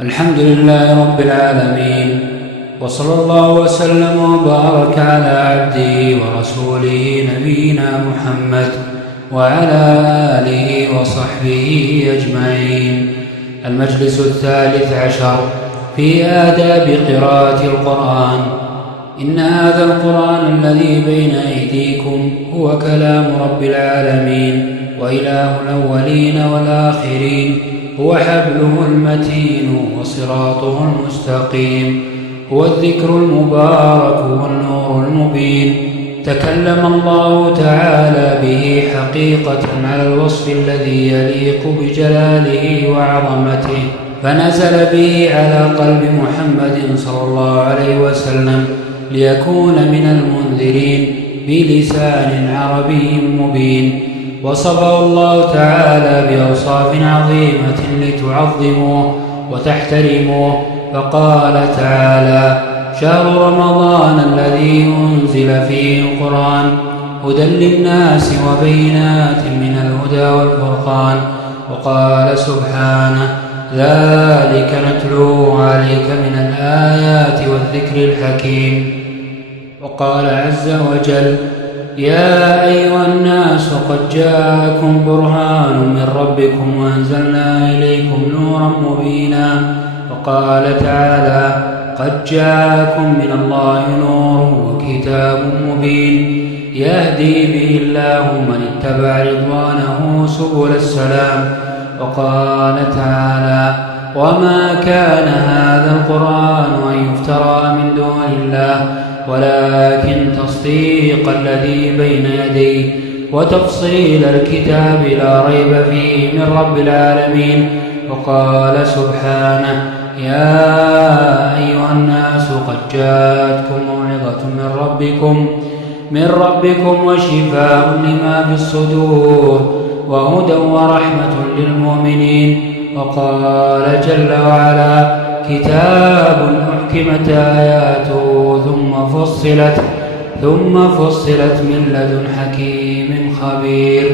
الحمد لله رب العالمين، وصلى الله وسلم وبارك على عبده ورسوله نبينا محمد وعلى آله وصحبه أجمعين. المجلس 13 في آداب قراءة القرآن. إن هذا القرآن الذي بين أيديكم هو كلام رب العالمين وإله الأولين والآخرين، هو حبله المتين وصراطه المستقيم، هو الذكر المبارك والنور المبين. تكلم الله تعالى به حقيقة على الوصف الذي يليق بجلاله وعظمته، فنزل به على قلب محمد صلى الله عليه وسلم ليكون من المنذرين بلسان عربي مبين. وصفه الله تعالى بأوصاف عظيمة لتعظموه وتحترموه، فقال تعالى: شهر رمضان الذي أنزل فيه القرآن هدى للناس وبينات من الهدى والفرقان. وقال سبحانه: ذلك نتلوه عليك من الآيات والذكر الحكيم. وقال عز وجل: يا أيها الناس قد جاءكم برهان من ربكم وأنزلنا إليكم نورا مبينا. وقال تعالى: قد جاءكم من الله نور وكتاب مبين يهدي به الله من اتبع رضوانه سبل السلام. وقال تعالى: وما كان هذا القرآن أن يفترى من دون الله ولكن تصديق الذي بين يديه وتفصيل الكتاب لا ريب فيه من رب العالمين. وقال سبحانه: يا أيها الناس قد جاءتكم موعظة من ربكم وشفاء لما في الصدور وهدى ورحمة للمؤمنين. وقال جل وعلا: كتاب أحكمت آياته ثم فصلت من لدن حكيم خبير.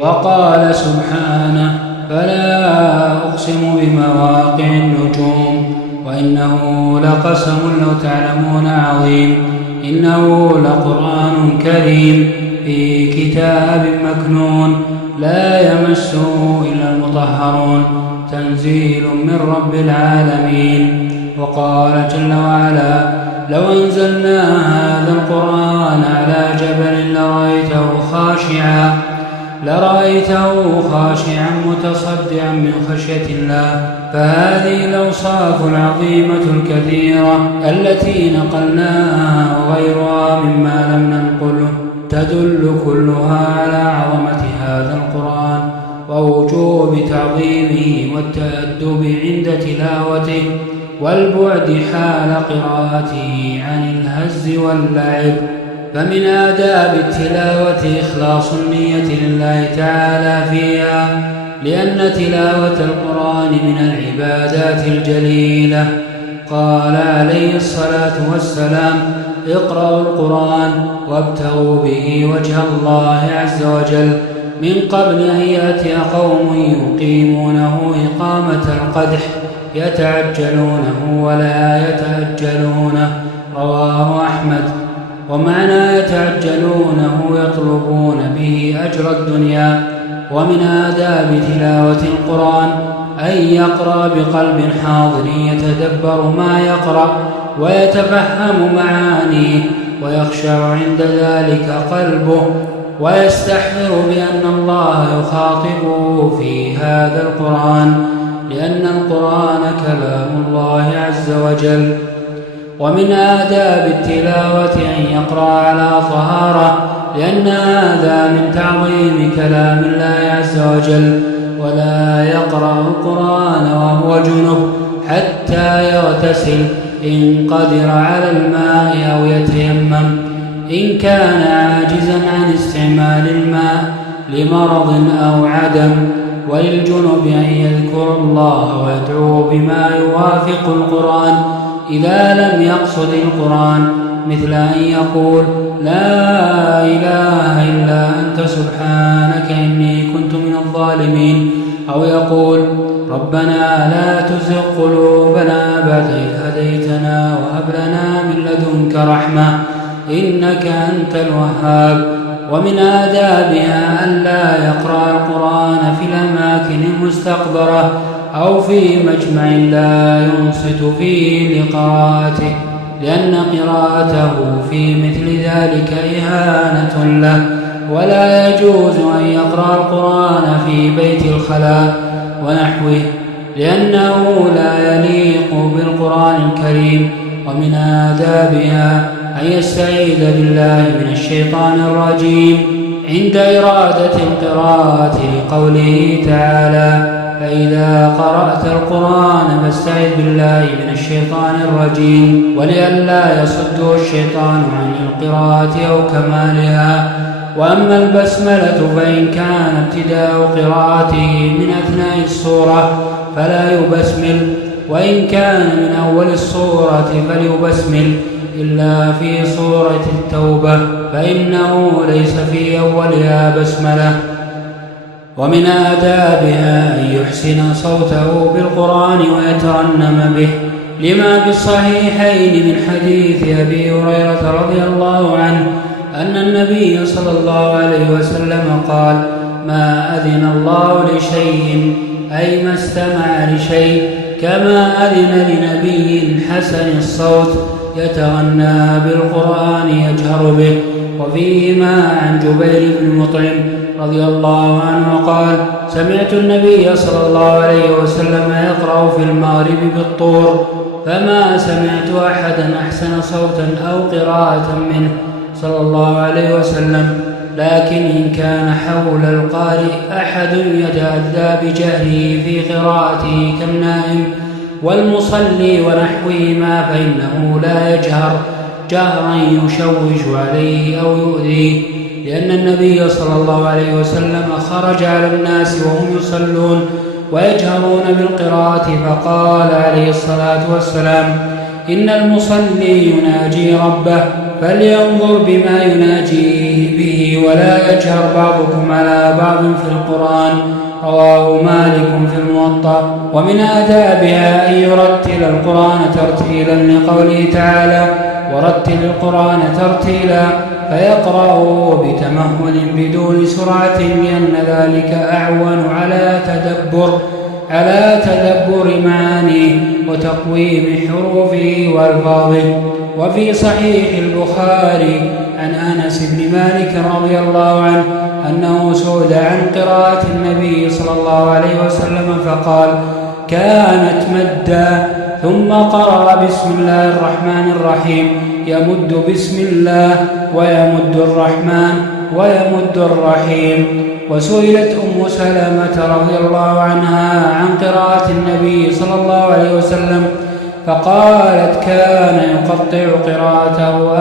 وقال سبحانه: فلا أقسم بمواقع النجوم وإنه لقسم لو تعلمون عظيم، إنه لقرآن كريم في كتاب مكنون لا يمسه إلا المطهرون، تنزيل من رب العالمين. وقال جل وعلا: لو أنزلنا هذا القرآن على جبل لرأيته خاشعا متصدعا من خشية الله. فهذه الأوصاف العظيمة الكثيرة التي نقلناها وغيرها مما لم ننقله تدل كلها على عظمة هذا القرآن ووجوب تعظيمه والتأدب عند تلاوته والبعد حال قراءته عن الهز واللعب. فمن آداب التلاوة إخلاص النية لله تعالى فيها، لأن تلاوة القرآن من العبادات الجليلة. قال عليه الصلاة والسلام: اقرأوا القرآن وابتغوا به وجه الله عز وجل من قبل أن يأتي قوم يقيمونه إقامة القدح يتعجلونه ولا يتأجلونه. رواه أحمد. ومعنى يتعجلونه يطلبون به أجر الدنيا. ومن آداب تلاوة القرآن أن يقرأ بقلب حاضر يتدبر ما يقرأ ويتفهم معانيه ويخشع عند ذلك قلبه ويستحضر بأن الله يخاطبه في هذا القرآن، لأن القرآن كلام الله عز وجل. ومن آداب التلاوة أن يقرأ على طهارة، لأن هذا من تعظيم كلام الله عز وجل. ولا يقرأ القرآن وهو جنب حتى يغتسل إن قدر على الماء أو يتيمم إن كان عاجزا عن استعمال الماء لمرض أو عدم. وللجنب أن يذكر الله ويدعو بما يوافق القرآن إذا لم يقصد القرآن، مثل أن يقول: لا إله إلا أنت سبحانك إني كنت من الظالمين، أو يقول: ربنا لا تزغ قلوبنا بعد إذ هديتنا وهب لنا من لدنك رحمة إنك أنت الوهاب. ومن آدابها ألا يقرأ القرآن في الأماكن المستقبرة أو في مجمع لا ينصت فيه لقراءته، لأن قراءته في مثل ذلك إهانة له. ولا يجوز أن يقرأ القرآن في بيت الخلاء ونحوه، لأنه لا يليق بالقرآن الكريم. ومن آدابها أن يستعيذ بالله من الشيطان الرجيم عند إرادة القراءة، لقوله تعالى: فإذا قرأت القرآن فاستعذ بالله من الشيطان الرجيم، ولئلا يصده الشيطان عن القراءة أو كمالها. وأما البسملة فإن كان ابتداء قراءته من أثناء السورة فلا يبسمل، وإن كان من أول السورة فليبسمل، إلا في سورة التوبة فإنه ليس في أولها بسملة. ومن آدابها أن يحسن صوته بالقرآن ويترنم به، لما في الصحيحين من حديث أبي هريرة رضي الله عنه أن النبي صلى الله عليه وسلم قال: ما أذن الله لشيء، أي ما استمع لشيء، كما أذن لنبي حسن الصوت يتغنى بالقرآن يجهر به. وفيهما عن جبير بن مطعم رضي الله عنه قال: سمعت النبي صلى الله عليه وسلم يقرأ في المغرب بالطور، فما سمعت أحدا أحسن صوتا أو قراءة منه صلى الله عليه وسلم. لكن إن كان حول القارئ أحد يتأذى بجهره في قراءته كالنائم والمصلي ونحوهما فإنه لا يجهر جهرا يشوش عليه أو يؤذيه، لأن النبي صلى الله عليه وسلم خرج على الناس وهم يصلون ويجهرون بالقراءة، فقال عليه الصلاة والسلام: إن المصلي يناجي ربه فلينظر بما يناجيه به، ولا يجهر بعضكم على بعض في القرآن. رواه مالك في الموطأ. ومن آدابها أن يرتل القرآن ترتيلا، لقوله تعالى: ورتل القرآن ترتيلا، فيقرأه بتمهل بدون سرعة، لأن ذلك أعون على تدبر معانيه وتقويم حروفه وألفاظه. وفي صحيح البخاري عن أنس بن مالك رضي الله عنه أنه سئل عن قراءة النبي صلى الله عليه وسلم فقال: كانت مدا، ثم قرأ بسم الله الرحمن الرحيم، يمد بسم الله ويمد الرحمن ويمد الرحيم. وسئلت أم سلمة رضي الله عنها عن قراءة النبي صلى الله عليه وسلم فقالت: كان يقطع قراءته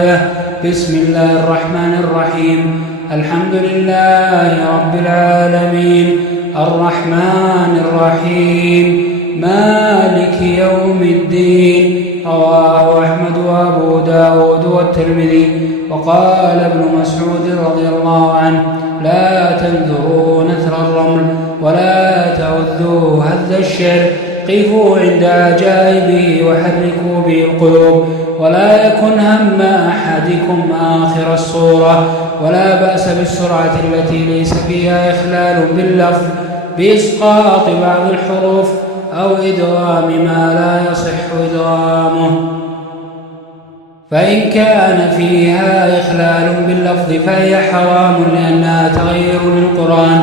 آية بسم الله الرحمن الرحيم، الحمد لله رب العالمين، الرحمن الرحيم، مالك يوم الدين. رواه أحمد وأبو داود والترمذي. وقال ابن مسعود رضي الله عنه: لا تنذروا نثر الرمل ولا تؤذوا هذ الشعر، قفوا عند عجائبه وحركوا به القلوب، ولا يكن هم أحدكم آخر الصورة، ولا بأس بالسرعة التي ليس فيها إخلال باللفظ بإسقاط بعض الحروف أو إدغام ما لا يصح إدغامه، فإن كان فيها إخلال باللفظ فهي حرام لأنها تغيير للقرآن.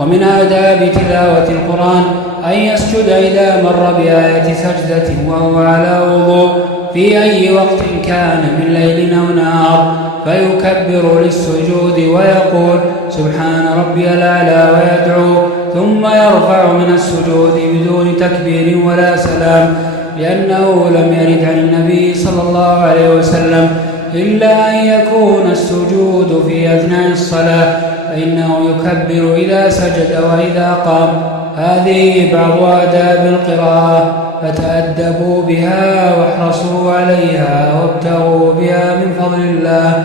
ومن آداب تلاوة القرآن أن يسجد إذا مر بآية سجدة وهو على وضوء في أي وقت كان من ليل أو نهار، فيكبر للسجود ويقول: سبحان ربي الأعلى، ويدعو، ثم يرفع من السجود بدون تكبير ولا سلام، لأنه لم يرد عن النبي صلى الله عليه وسلم إلا أن يكون السجود في أثناء الصلاة، فإنه يكبر إذا سجد وإذا قام. هذه بعض آداب القراءة، فتأدبوا بها واحرصوا عليها وابتغوا بها من فضل الله.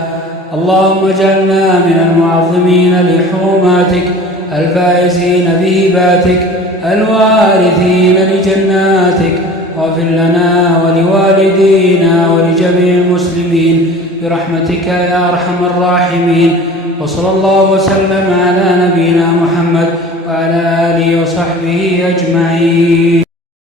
اللهم اجعلنا من المعظمين لحرماتك الفائزين بهباتك الوارثين لجناتك، واغفر لنا ولوالدينا ولجميع المسلمين برحمتك يا أرحم الراحمين. وصلى الله وسلم على نبينا محمد وعلى آله وصحبه أجمعين.